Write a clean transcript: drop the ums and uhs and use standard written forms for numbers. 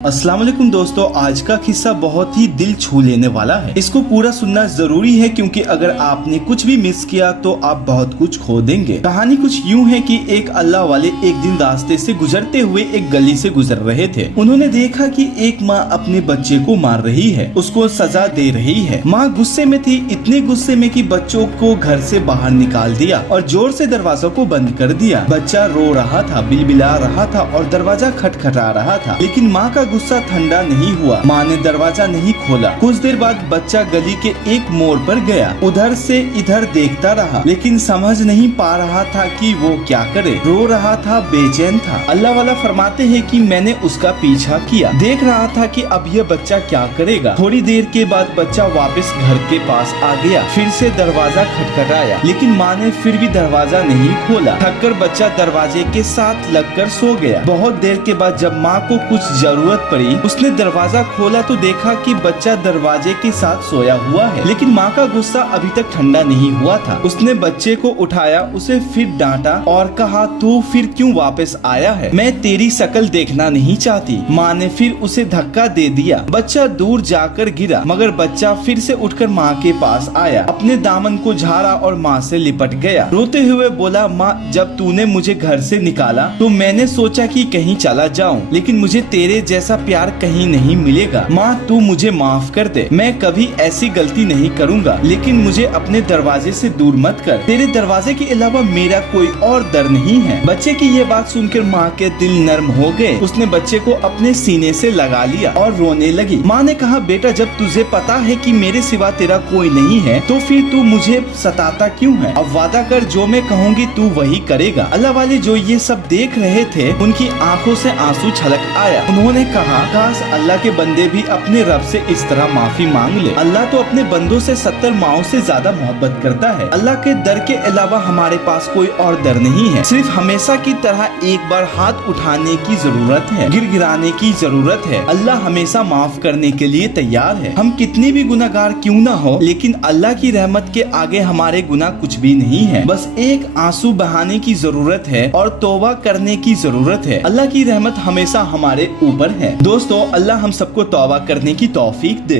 अस्सलाम वालेकुम दोस्तों, आज का किस्सा बहुत ही दिल छू लेने वाला है। इसको पूरा सुनना जरूरी है क्योंकि अगर आपने कुछ भी मिस किया तो आप बहुत कुछ खो देंगे। कहानी कुछ यूं है कि एक अल्लाह वाले एक दिन रास्ते से गुजरते हुए एक गली से गुजर रहे थे। उन्होंने देखा कि एक माँ अपने बच्चे को मार रही है, उसको सजा दे रही है। माँ गुस्से में थी, इतने गुस्से में कि बच्चों को घर से बाहर निकाल दिया और जोर से दरवाजा को बंद कर दिया। बच्चा रो रहा था, बिलबिला रहा था और दरवाजा खटखटा रहा था, लेकिन माँ का गुस्सा ठंडा नहीं हुआ। माँ ने दरवाजा नहीं खोला। कुछ देर बाद बच्चा गली के एक मोड़ पर गया, उधर से इधर देखता रहा, लेकिन समझ नहीं पा रहा था कि वो क्या करे। रो रहा था, बेचैन था। अल्लाह वाला फरमाते हैं कि मैंने उसका पीछा किया, देख रहा था कि अब यह बच्चा क्या करेगा। थोड़ी देर के बाद बच्चा वापस घर के पास आ गया, फिर से दरवाजा खटखटाया, लेकिन माँ ने फिर भी दरवाजा नहीं खोला। थककर बच्चा दरवाजे के साथ लगकर सो गया। बहुत देर के बाद जब माँ को कुछ जरूरत पड़ी, उसने दरवाजा खोला तो देखा कि बच्चा दरवाजे के साथ सोया हुआ है, लेकिन माँ का गुस्सा अभी तक ठंडा नहीं हुआ था। उसने बच्चे को उठाया, उसे फिर डांटा और कहा, तू फिर क्यों वापस आया है? मैं तेरी शक्ल देखना नहीं चाहती। माँ ने फिर उसे धक्का दे दिया। बच्चा दूर जाकर गिरा, मगर बच्चा फिर से उठकर माँ के पास आया, अपने दामन को झाड़ा और माँ से लिपट गया। रोते हुए बोला, माँ, जब तूने मुझे घर से निकाला तो मैंने सोचा कि कहीं चला जाऊं, लेकिन मुझे तेरे जैसा प्यार कहीं नहीं मिलेगा। माँ, तू मुझे माफ कर दे, मैं कभी ऐसी गलती नहीं करूँगा, लेकिन मुझे अपने दरवाजे से दूर मत कर। तेरे दरवाजे के अलावा मेरा कोई और दर नहीं है। बच्चे की ये बात सुनकर माँ के दिल नर्म हो गए। उसने बच्चे को अपने सीने से लगा लिया और रोने लगी। माँ ने कहा, बेटा, जब तुझे पता है कि मेरे सिवा तेरा कोई नहीं है तो फिर तू मुझे सताता क्यों है? अब वादा कर, जो मैं कहूँगी तू वही करेगा। अल्लाह वाले जो ये सब देख रहे थे, उनकी आंखों से आंसू छलक आया। उन्होंने कहा, काश अल्लाह के बंदे भी अपने रब से इस तरह माफी मांग ले। अल्लाह तो अपने बंदों से 70 माओं से ज्यादा मोहब्बत करता है। अल्लाह के दर के अलावा हमारे पास कोई और दर नहीं है। सिर्फ हमेशा की तरह एक बार हाथ उठाने की जरूरत है, गिड़गिड़ाने की जरूरत है। अल्लाह हमेशा माफ करने के लिए तैयार है। हम कितने भी गुनाहगार क्यों ना हो, लेकिन अल्लाह की रहमत के आगे हमारे गुनाह कुछ भी नहीं है। बस एक आंसू बहाने की जरूरत है और तौबा करने की जरूरत है। अल्लाह की रहमत हमेशा हमारे ऊपर है। दोस्तों, अल्लाह हम सबको तौबा करने की तौफीक दे।